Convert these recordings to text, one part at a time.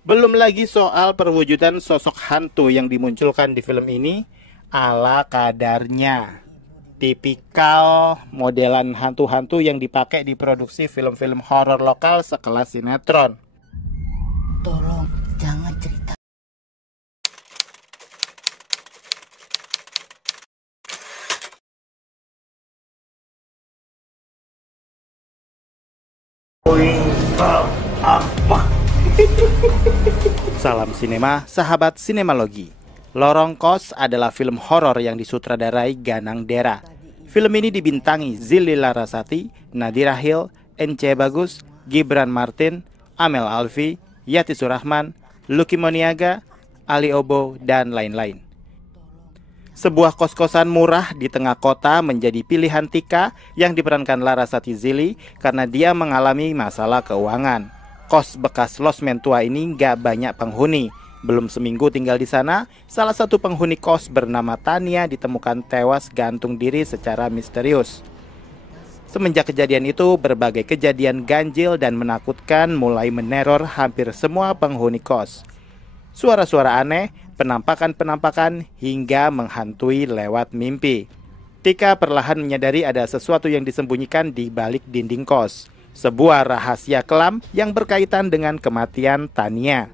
Belum lagi soal perwujudan sosok hantu yang dimunculkan di film ini ala kadarnya. Tipikal modelan hantu-hantu yang dipakai di produksi film-film horor lokal sekelas sinetron. Tolong jangan cerita. Salam sinema, sahabat sinemalogi. Lorong Kos adalah film horor yang disutradarai Ganang Dera. Film ini dibintangi Zilly Larasati, Nadira Hill, Ence Bagus, Gibran Martin, Amel Alfi, Yati Surahman, Lucky Moniaga, Ali Obo, dan lain-lain. Sebuah kos-kosan murah di tengah kota menjadi pilihan Tika yang diperankan Larasati Zilly karena dia mengalami masalah keuangan. Kos bekas Los Mentua ini gak banyak penghuni. Belum seminggu tinggal di sana, salah satu penghuni kos bernama Tania ditemukan tewas gantung diri secara misterius. Semenjak kejadian itu, berbagai kejadian ganjil dan menakutkan mulai meneror hampir semua penghuni kos. Suara-suara aneh, penampakan-penampakan, hingga menghantui lewat mimpi. Tika perlahan menyadari ada sesuatu yang disembunyikan di balik dinding kos. Sebuah rahasia kelam yang berkaitan dengan kematian Tania.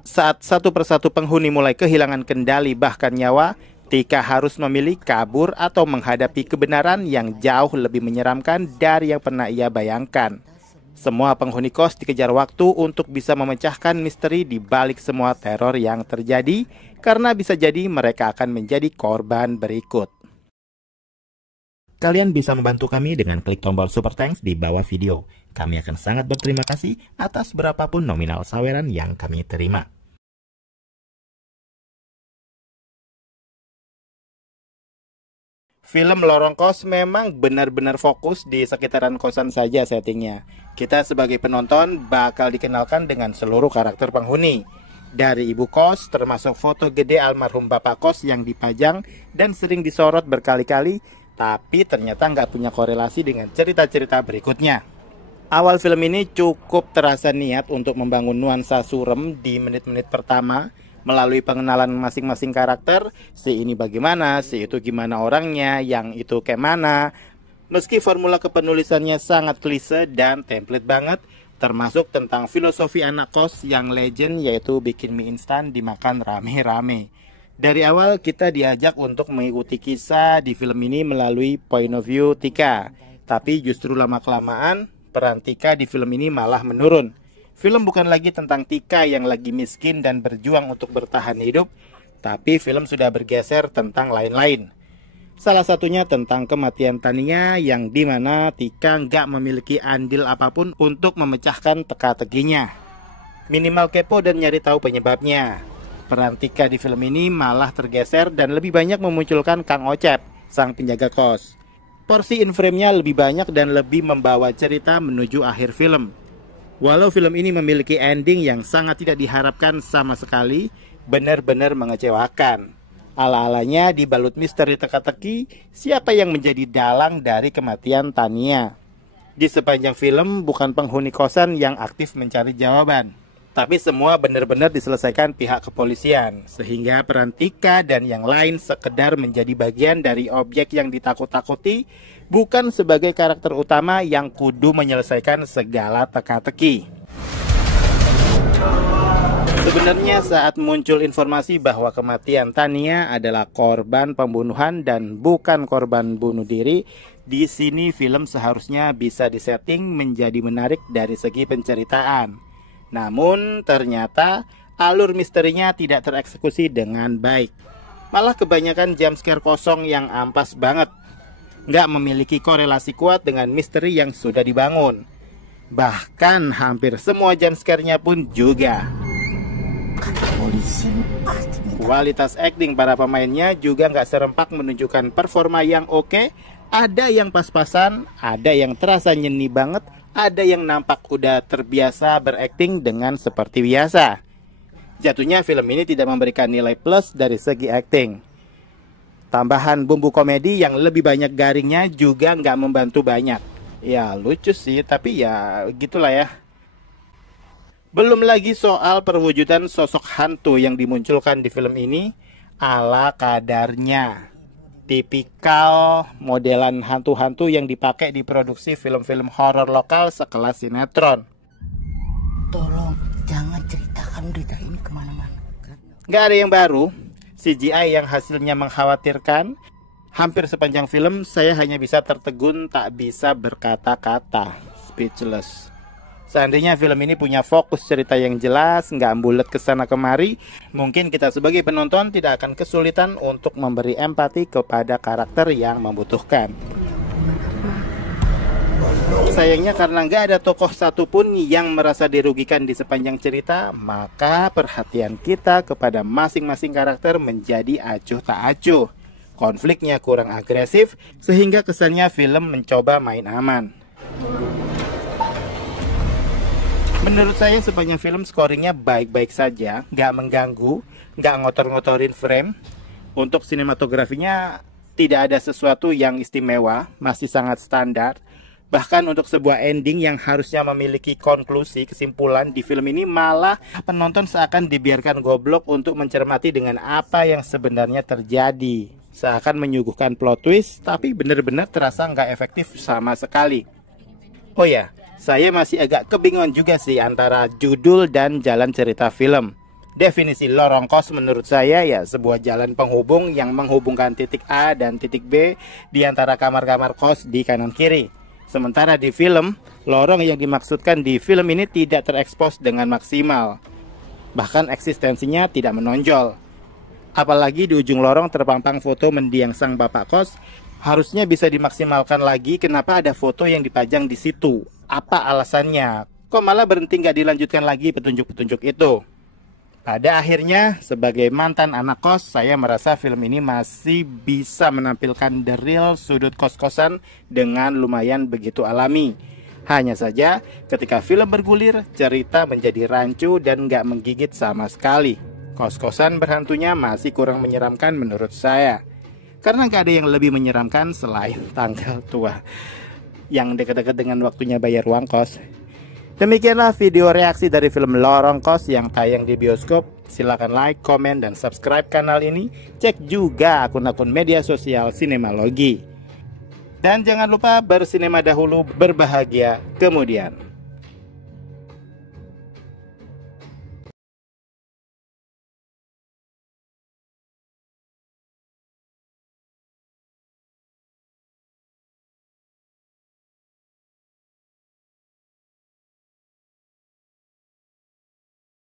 Saat satu persatu penghuni mulai kehilangan kendali bahkan nyawa, Tika harus memilih kabur atau menghadapi kebenaran yang jauh lebih menyeramkan dari yang pernah ia bayangkan. Semua penghuni kos dikejar waktu untuk bisa memecahkan misteri di balik semua teror yang terjadi, karena bisa jadi mereka akan menjadi korban berikut. Kalian bisa membantu kami dengan klik tombol Super Thanks di bawah video. Kami akan sangat berterima kasih atas berapapun nominal saweran yang kami terima. Film Lorong Kos memang benar-benar fokus di sekitaran kosan saja settingnya. Kita sebagai penonton bakal dikenalkan dengan seluruh karakter penghuni. Dari ibu kos, termasuk foto gede almarhum bapak kos yang dipajang dan sering disorot berkali-kali, tapi ternyata nggak punya korelasi dengan cerita-cerita berikutnya. Awal film ini cukup terasa niat untuk membangun nuansa surem di menit-menit pertama, melalui pengenalan masing-masing karakter, si ini bagaimana, si itu gimana orangnya, yang itu kayak mana. Meski formula kepenulisannya sangat klise dan template banget, termasuk tentang filosofi anak kos yang legend, yaitu bikin mie instan dimakan rame-rame. Dari awal kita diajak untuk mengikuti kisah di film ini melalui point of view Tika. Tapi justru lama-kelamaan peran Tika di film ini malah menurun. Film bukan lagi tentang Tika yang lagi miskin dan berjuang untuk bertahan hidup, tapi film sudah bergeser tentang lain-lain. Salah satunya tentang kematian Tania yang dimana Tika nggak memiliki andil apapun untuk memecahkan teka-tekinya. Minimal kepo dan nyari tahu penyebabnya. Peran Tika di film ini malah tergeser dan lebih banyak memunculkan Kang Ocep, sang penjaga kos. Porsi in-frame-nya lebih banyak dan lebih membawa cerita menuju akhir film. Walau film ini memiliki ending yang sangat tidak diharapkan sama sekali, benar-benar mengecewakan. Ala-alanya dibalut misteri teka-teki, siapa yang menjadi dalang dari kematian Tania. Di sepanjang film bukan penghuni kosan yang aktif mencari jawaban, tapi semua benar-benar diselesaikan pihak kepolisian, sehingga peran Tika dan yang lain sekedar menjadi bagian dari objek yang ditakut-takuti, bukan sebagai karakter utama yang kudu menyelesaikan segala teka-teki. Sebenarnya saat muncul informasi bahwa kematian Tania adalah korban pembunuhan dan bukan korban bunuh diri, di sini film seharusnya bisa disetting menjadi menarik dari segi penceritaan. Namun ternyata alur misterinya tidak tereksekusi dengan baik. Malah kebanyakan jumpscare kosong yang ampas banget. Nggak memiliki korelasi kuat dengan misteri yang sudah dibangun. Bahkan hampir semua jumpscare-nya pun juga. Kualitas acting para pemainnya juga nggak serempak menunjukkan performa yang oke. Ada yang pas-pasan, ada yang terasa nyeni banget, ada yang nampak udah terbiasa berakting dengan seperti biasa. Jatuhnya film ini tidak memberikan nilai plus dari segi acting. Tambahan bumbu komedi yang lebih banyak garingnya juga nggak membantu banyak. Ya lucu sih, tapi ya gitulah ya. Belum lagi soal perwujudan sosok hantu yang dimunculkan di film ini ala kadarnya. Tipikal modelan hantu-hantu yang dipakai di produksi film-film horor lokal sekelas sinetron. Tolong jangan ceritakan berita ini kemana-mana. Gak ada yang baru, CGI yang hasilnya mengkhawatirkan. Hampir sepanjang film saya hanya bisa tertegun, tak bisa berkata-kata, speechless. Seandainya film ini punya fokus cerita yang jelas, nggak bulet kesana kemari, mungkin kita sebagai penonton tidak akan kesulitan untuk memberi empati kepada karakter yang membutuhkan. Sayangnya karena nggak ada tokoh satupun yang merasa dirugikan di sepanjang cerita, maka perhatian kita kepada masing-masing karakter menjadi acuh tak acuh. Konfliknya kurang agresif, sehingga kesannya film mencoba main aman. Menurut saya sepanjang film scoringnya baik-baik saja, nggak mengganggu, nggak ngotor-ngotorin frame. Untuk sinematografinya tidak ada sesuatu yang istimewa, masih sangat standar. Bahkan untuk sebuah ending yang harusnya memiliki konklusi, kesimpulan di film ini malah penonton seakan dibiarkan goblok untuk mencermati dengan apa yang sebenarnya terjadi. Seakan menyuguhkan plot twist, tapi benar-benar terasa nggak efektif sama sekali. Oh ya, saya masih agak kebingungan juga sih antara judul dan jalan cerita film. Definisi lorong kos menurut saya ya sebuah jalan penghubung yang menghubungkan titik A dan titik B di antara kamar-kamar kos di kanan kiri. Sementara di film, lorong yang dimaksudkan di film ini tidak terekspos dengan maksimal. Bahkan eksistensinya tidak menonjol. Apalagi di ujung lorong terpampang foto mendiang sang bapak kos, harusnya bisa dimaksimalkan lagi. Kenapa ada foto yang dipajang di situ? Apa alasannya? Kok malah berhenti nggak dilanjutkan lagi petunjuk-petunjuk itu? Pada akhirnya, sebagai mantan anak kos, saya merasa film ini masih bisa menampilkan the real sudut kos-kosan dengan lumayan begitu alami. Hanya saja, ketika film bergulir, cerita menjadi rancu dan nggak menggigit sama sekali. Kos-kosan berhantunya masih kurang menyeramkan menurut saya. Karena nggak ada yang lebih menyeramkan selain tanggal tua yang dekat-dekat dengan waktunya bayar uang kos. Demikianlah video reaksi dari film Lorong Kos yang tayang di bioskop. Silahkan like, komen, dan subscribe kanal ini. Cek juga akun-akun media sosial Sinemalogi. Dan jangan lupa bersinema dahulu, berbahagia kemudian.